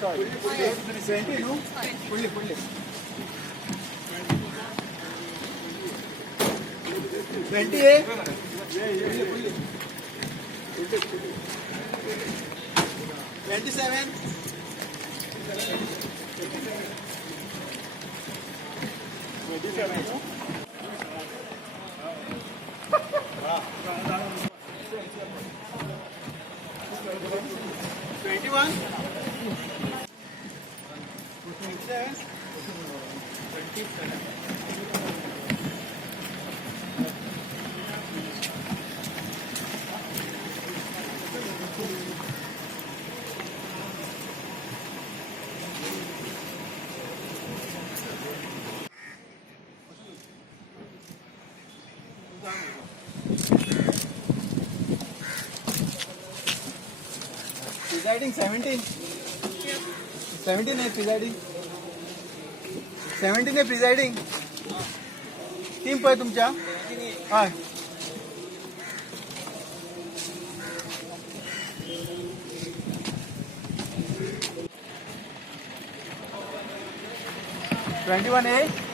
short. 20, no? Fully. 20, eh? Fully. 27. 27, no? 21. 27. 27. Presiding 17. 17 है presiding. 17 है presiding. Team पर तुमच्या हां 21 है